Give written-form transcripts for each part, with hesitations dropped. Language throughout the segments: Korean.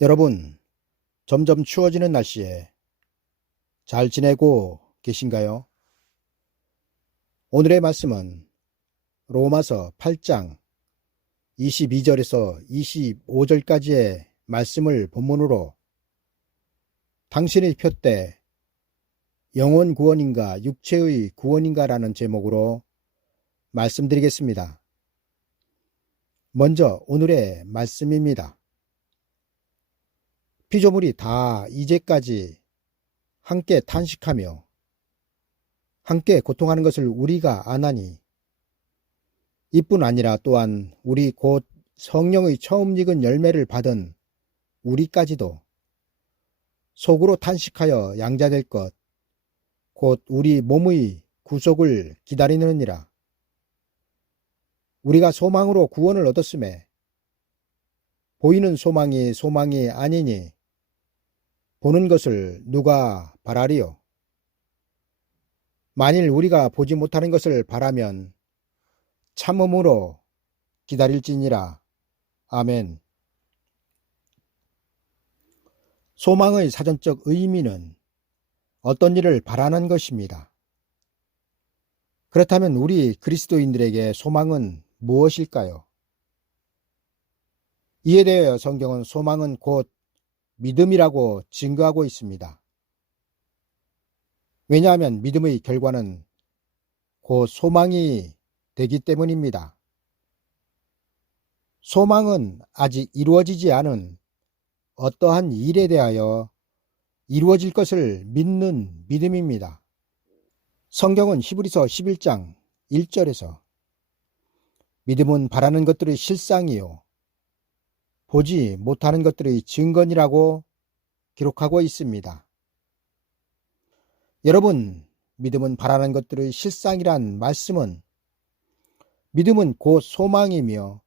여러분, 점점 추워지는 날씨에 잘 지내고 계신가요? 오늘의 말씀은 로마서 8장 22절에서 25절까지의 말씀을 본문으로 당신의 표대 영혼 구원인가 육체의 구원인가라는 제목으로 말씀드리겠습니다. 먼저 오늘의 말씀입니다. 피조물이 다 이제까지 함께 탄식하며 함께 고통하는 것을 우리가 아나니 이뿐 아니라 또한 우리 곧 성령의 처음 익은 열매를 받은 우리까지도 속으로 탄식하여 양자될 것 곧 우리 몸의 구속을 기다리느니라. 우리가 소망으로 구원을 얻었음에 보이는 소망이 아니니 보는 것을 누가 바라리요? 만일 우리가 보지 못하는 것을 바라면 참음으로 기다릴지니라. 아멘. 소망의 사전적 의미는 어떤 일을 바라는 것입니다. 그렇다면 우리 그리스도인들에게 소망은 무엇일까요? 이에 대하여 성경은 소망은 곧 믿음이라고 증거하고 있습니다. 왜냐하면 믿음의 결과는 곧 소망이 되기 때문입니다. 소망은 아직 이루어지지 않은 어떠한 일에 대하여 이루어질 것을 믿는 믿음입니다. 성경은 히브리서 11장 1절에서 믿음은 바라는 것들의 실상이요 보지 못하는 것들의 증거니라고 기록하고 있습니다. 여러분, 믿음은 바라는 것들의 실상이란 말씀은 믿음은 곧 소망이며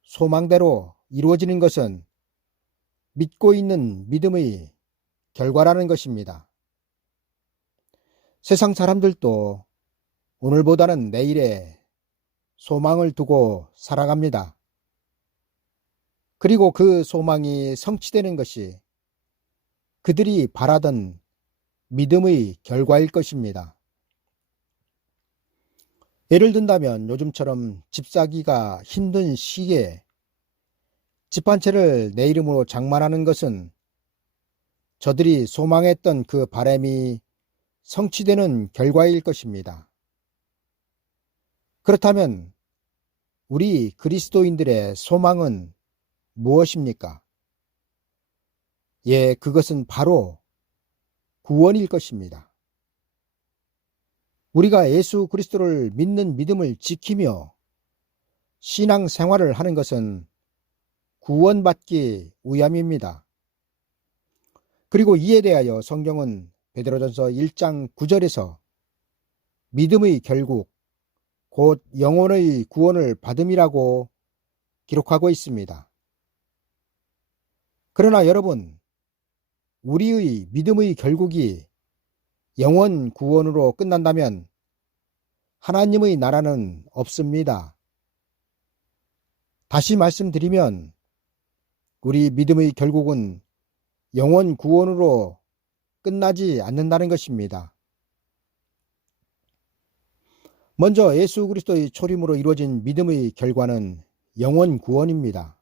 소망대로 이루어지는 것은 믿고 있는 믿음의 결과라는 것입니다. 세상 사람들도 오늘보다는 내일에 소망을 두고 살아갑니다. 그리고 그 소망이 성취되는 것이 그들이 바라던 믿음의 결과일 것입니다. 예를 든다면 요즘처럼 집 사기가 힘든 시기에 집 한 채를 내 이름으로 장만하는 것은 저들이 소망했던 그 바람이 성취되는 결과일 것입니다. 그렇다면 우리 그리스도인들의 소망은 무엇입니까? 예, 그것은 바로 구원일 것입니다. 우리가 예수 그리스도를 믿는 믿음을 지키며 신앙 생활을 하는 것은 구원받기 위함입니다. 그리고 이에 대하여 성경은 베드로전서 1장 9절에서 믿음의 결국 곧 영혼의 구원을 받음이라고 기록하고 있습니다. 그러나 여러분, 우리의 믿음의 결국이 영원 구원으로 끝난다면 하나님의 나라는 없습니다. 다시 말씀드리면 우리 믿음의 결국은 영원 구원으로 끝나지 않는다는 것입니다. 먼저 예수 그리스도의 초림으로 이루어진 믿음의 결과는 영원 구원입니다.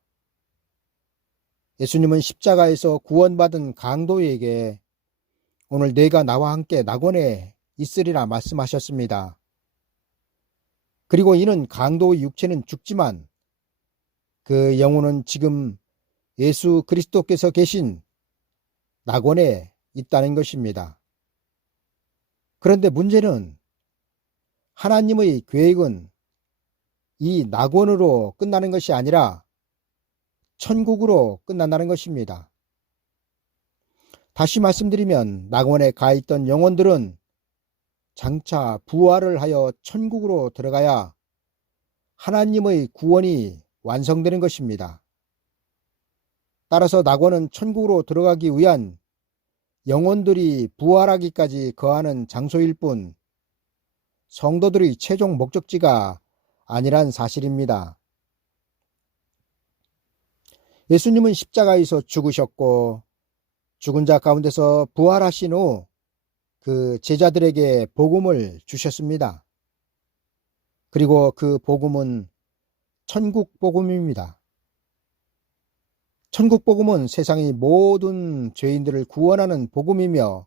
예수님은 십자가에서 구원받은 강도에게 오늘 내가 나와 함께 낙원에 있으리라 말씀하셨습니다. 그리고 이는 강도의 육체는 죽지만 그 영혼은 지금 예수 그리스도께서 계신 낙원에 있다는 것입니다. 그런데 문제는 하나님의 계획은 이 낙원으로 끝나는 것이 아니라 천국으로 끝난다는 것입니다. 다시 말씀드리면 낙원에 가 있던 영혼들은 장차 부활을 하여 천국으로 들어가야 하나님의 구원이 완성되는 것입니다. 따라서 낙원은 천국으로 들어가기 위한 영혼들이 부활하기까지 거하는 장소일 뿐 성도들의 최종 목적지가 아니란 사실입니다. 예수님은 십자가에서 죽으셨고 죽은 자 가운데서 부활하신 후 그 제자들에게 복음을 주셨습니다. 그리고 그 복음은 천국 복음입니다. 천국 복음은 세상의 모든 죄인들을 구원하는 복음이며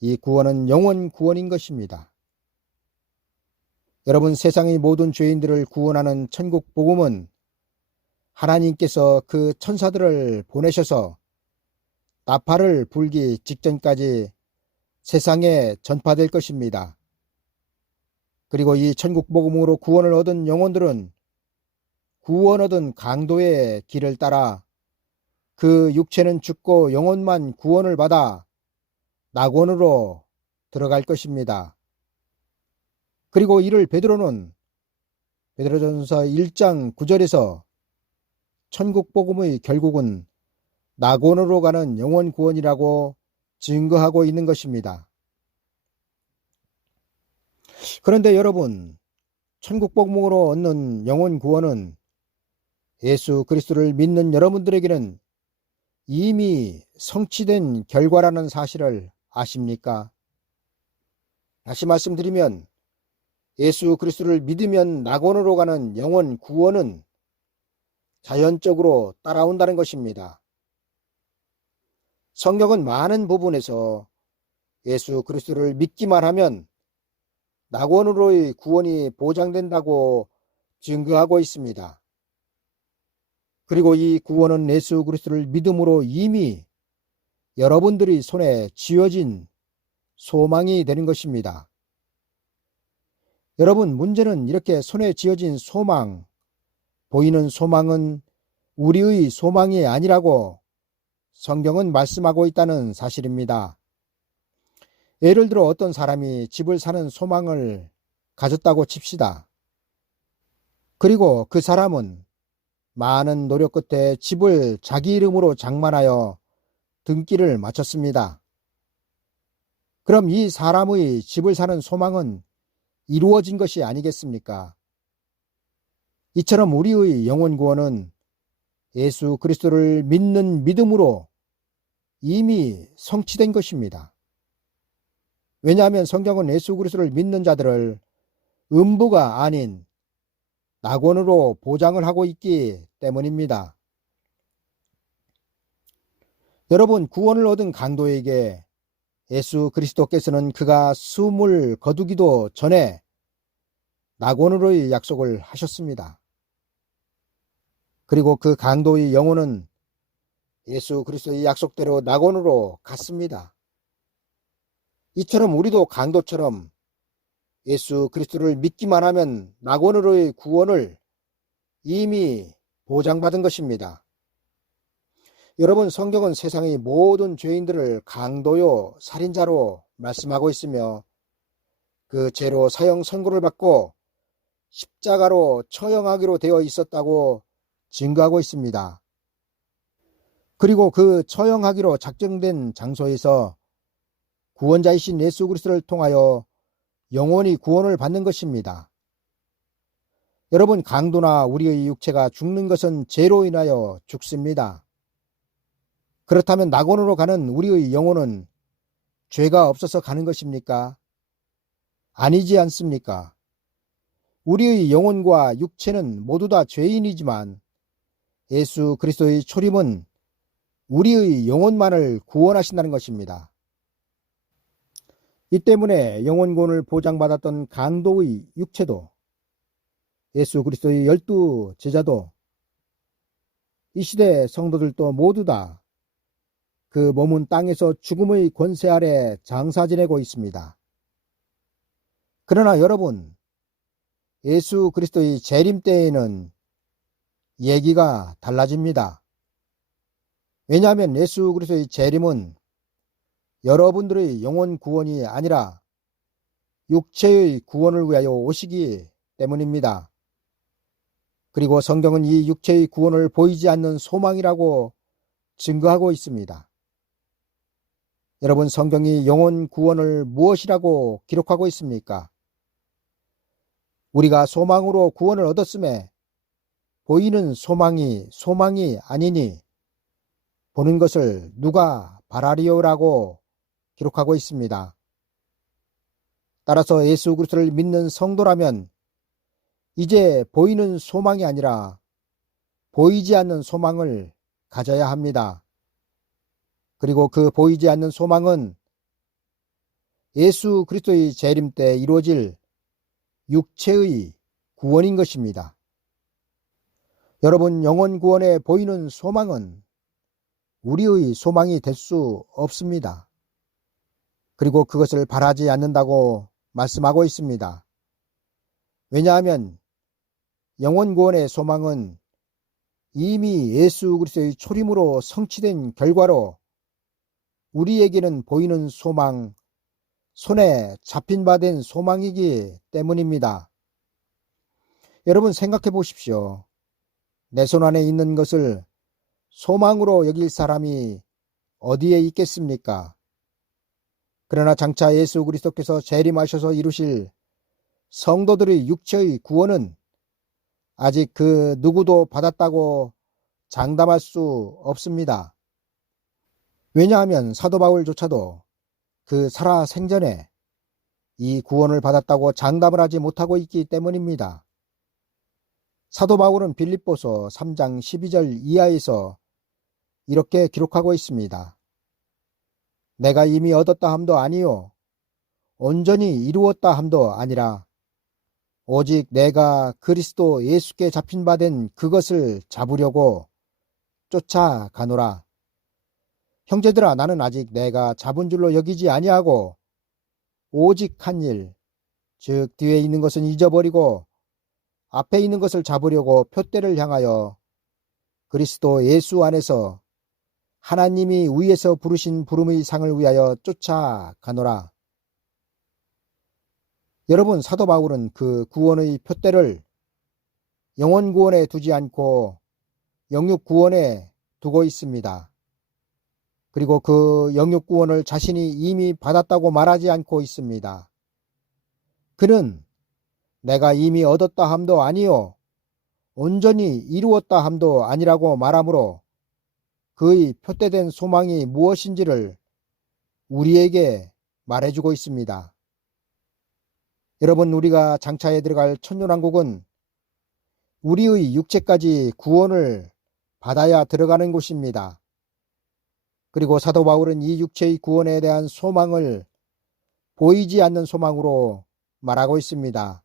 이 구원은 영원 구원인 것입니다. 여러분, 세상의 모든 죄인들을 구원하는 천국 복음은 하나님께서 그 천사들을 보내셔서 나팔을 불기 직전까지 세상에 전파될 것입니다. 그리고 이 천국 복음으로 구원을 얻은 영혼들은 구원 얻은 강도의 길을 따라 그 육체는 죽고 영혼만 구원을 받아 낙원으로 들어갈 것입니다. 그리고 이를 베드로는 베드로전서 1장 9절에서 천국 복음의 결국은 낙원으로 가는 영혼 구원이라고 증거하고 있는 것입니다. 그런데 여러분, 천국 복음으로 얻는 영혼 구원은 예수 그리스도를 믿는 여러분들에게는 이미 성취된 결과라는 사실을 아십니까? 다시 말씀드리면 예수 그리스도를 믿으면 낙원으로 가는 영혼 구원은 자연적으로 따라온다는 것입니다. 성경은 많은 부분에서 예수 그리스도를 믿기만 하면 낙원으로의 구원이 보장된다고 증거하고 있습니다. 그리고 이 구원은 예수 그리스도를 믿음으로 이미 여러분들의 손에 쥐어진 소망이 되는 것입니다. 여러분, 문제는 이렇게 손에 쥐어진 소망, 보이는 소망은 우리의 소망이 아니라고 성경은 말씀하고 있다는 사실입니다. 예를 들어 어떤 사람이 집을 사는 소망을 가졌다고 칩시다. 그리고 그 사람은 많은 노력 끝에 집을 자기 이름으로 장만하여 등기를 마쳤습니다. 그럼 이 사람의 집을 사는 소망은 이루어진 것이 아니겠습니까? 이처럼 우리의 영혼 구원은 예수 그리스도를 믿는 믿음으로 이미 성취된 것입니다. 왜냐하면 성경은 예수 그리스도를 믿는 자들을 음부가 아닌 낙원으로 보장을 하고 있기 때문입니다. 여러분, 구원을 얻은 강도에게 예수 그리스도께서는 그가 숨을 거두기도 전에 낙원으로의 약속을 하셨습니다. 그리고 그 강도의 영혼은 예수 그리스도의 약속대로 낙원으로 갔습니다. 이처럼 우리도 강도처럼 예수 그리스도를 믿기만 하면 낙원으로의 구원을 이미 보장받은 것입니다. 여러분, 성경은 세상의 모든 죄인들을 강도요 살인자로 말씀하고 있으며 그 죄로 사형 선고를 받고 십자가로 처형하기로 되어 있었다고 증거하고 있습니다. 그리고 그 처형하기로 작정된 장소에서 구원자이신 예수 그리스도를 통하여 영원히 구원을 받는 것입니다. 여러분, 강도나 우리의 육체가 죽는 것은 죄로 인하여 죽습니다. 그렇다면 낙원으로 가는 우리의 영혼은 죄가 없어서 가는 것입니까? 아니지 않습니까? 우리의 영혼과 육체는 모두 다 죄인이지만 예수 그리스도의 초림은 우리의 영혼만을 구원하신다는 것입니다. 이 때문에 영혼구원을 보장받았던 강도의 육체도 예수 그리스도의 12 제자도 이 시대 성도들도 모두 다 그 몸은 땅에서 죽음의 권세 아래 장사 지내고 있습니다. 그러나 여러분, 예수 그리스도의 재림 때에는 얘기가 달라집니다. 왜냐하면 예수 그리스도의 재림은 여러분들의 영혼 구원이 아니라 육체의 구원을 위하여 오시기 때문입니다. 그리고 성경은 이 육체의 구원을 보이지 않는 소망이라고 증거하고 있습니다. 여러분, 성경이 영혼 구원을 무엇이라고 기록하고 있습니까? 우리가 소망으로 구원을 얻었음에 보이는 소망이 아니니 보는 것을 누가 바라리오라고 기록하고 있습니다. 따라서 예수 그리스도를 믿는 성도라면 이제 보이는 소망이 아니라 보이지 않는 소망을 가져야 합니다. 그리고 그 보이지 않는 소망은 예수 그리스도의 재림 때 이루어질 육체의 구원인 것입니다. 여러분, 영혼 구원에 보이는 소망은 우리의 소망이 될 수 없습니다. 그리고 그것을 바라지 않는다고 말씀하고 있습니다. 왜냐하면 영혼 구원의 소망은 이미 예수 그리스도의 초림으로 성취된 결과로 우리에게는 보이는 소망, 손에 잡힌 바 된 소망이기 때문입니다. 여러분 생각해 보십시오. 내 손 안에 있는 것을 소망으로 여길 사람이 어디에 있겠습니까? 그러나 장차 예수 그리스도께서 재림하셔서 이루실 성도들의 육체의 구원은 아직 그 누구도 받았다고 장담할 수 없습니다. 왜냐하면 사도 바울조차도 그 살아생전에 이 구원을 받았다고 장담을 하지 못하고 있기 때문입니다. 사도 바울은 빌립보서 3장 12절 이하에서 이렇게 기록하고 있습니다. 내가 이미 얻었다 함도 아니요 온전히 이루었다 함도 아니라 오직 내가 그리스도 예수께 잡힌 바 된 그것을 잡으려고 쫓아가노라. 형제들아, 나는 아직 내가 잡은 줄로 여기지 아니하고 오직 한 일, 즉 뒤에 있는 것은 잊어버리고 앞에 있는 것을 잡으려고 표대를 향하여 그리스도 예수 안에서 하나님이 위에서 부르신 부름의 상을 위하여 쫓아가노라. 여러분, 사도 바울은 그 구원의 표대를 영혼 구원에 두지 않고 영육 구원에 두고 있습니다. 그리고 그 영육 구원을 자신이 이미 받았다고 말하지 않고 있습니다. 그는 내가 이미 얻었다 함도 아니요 온전히 이루었다 함도 아니라고 말하므로 그의 표대된 소망이 무엇인지를 우리에게 말해주고 있습니다. 여러분, 우리가 장차에 들어갈 천년왕국은 우리의 육체까지 구원을 받아야 들어가는 곳입니다. 그리고 사도 바울은 이 육체의 구원에 대한 소망을 보이지 않는 소망으로 말하고 있습니다.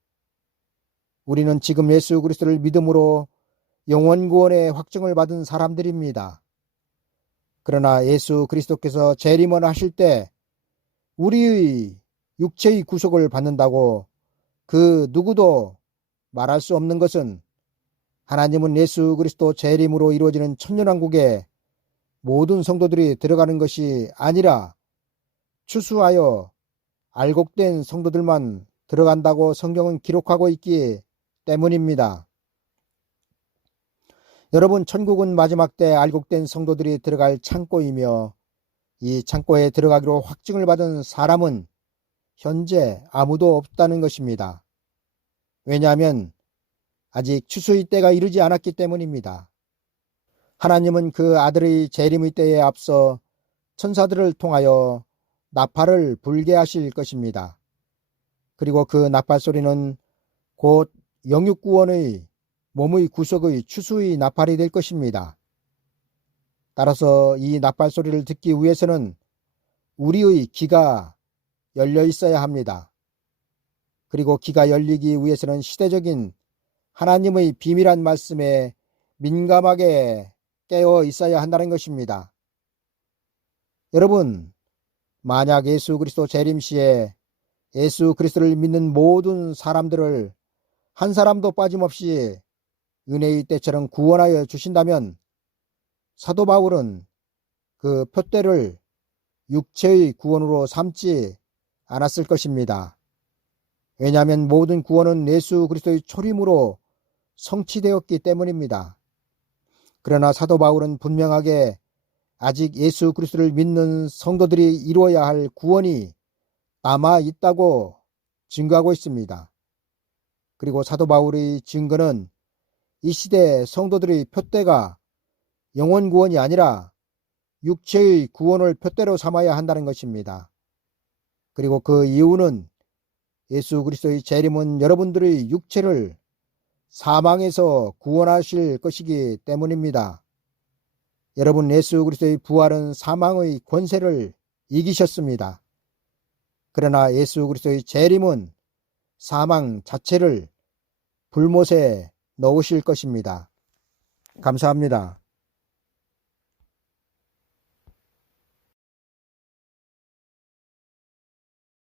우리는 지금 예수 그리스도를 믿음으로 영원 구원의 확증을 받은 사람들입니다. 그러나 예수 그리스도께서 재림을 하실 때 우리의 육체의 구속을 받는다고 그 누구도 말할 수 없는 것은 하나님은 예수 그리스도 재림으로 이루어지는 천년왕국에 모든 성도들이 들어가는 것이 아니라 추수하여 알곡된 성도들만 들어간다고 성경은 기록하고 있기 때문입니다. 여러분, 천국은 마지막 때 알곡된 성도들이 들어갈 창고이며 이 창고에 들어가기로 확증을 받은 사람은 현재 아무도 없다는 것입니다. 왜냐하면 아직 추수의 때가 이르지 않았기 때문입니다. 하나님은 그 아들의 재림의 때에 앞서 천사들을 통하여 나팔을 불게 하실 것입니다. 그리고 그 나팔 소리는 곧 영육구원의 몸의 구속의 추수의 나팔이 될 것입니다. 따라서 이 나팔 소리를 듣기 위해서는 우리의 귀가 열려 있어야 합니다. 그리고 귀가 열리기 위해서는 시대적인 하나님의 비밀한 말씀에 민감하게 깨어 있어야 한다는 것입니다. 여러분, 만약 예수 그리스도 재림 시에 예수 그리스도를 믿는 모든 사람들을 한 사람도 빠짐없이 은혜의 때처럼 구원하여 주신다면 사도 바울은 그 표대를 육체의 구원으로 삼지 않았을 것입니다. 왜냐하면 모든 구원은 예수 그리스도의 초림으로 성취되었기 때문입니다. 그러나 사도 바울은 분명하게 아직 예수 그리스도를 믿는 성도들이 이루어야 할 구원이 남아 있다고 증거하고 있습니다. 그리고 사도 바울의 증거는 이 시대 성도들의 표대가 영혼 구원이 아니라 육체의 구원을 표대로 삼아야 한다는 것입니다. 그리고 그 이유는 예수 그리스도의 재림은 여러분들의 육체를 사망에서 구원하실 것이기 때문입니다. 여러분, 예수 그리스도의 부활은 사망의 권세를 이기셨습니다. 그러나 예수 그리스도의 재림은 사망 자체를 불못에 넣으실 것입니다. 감사합니다.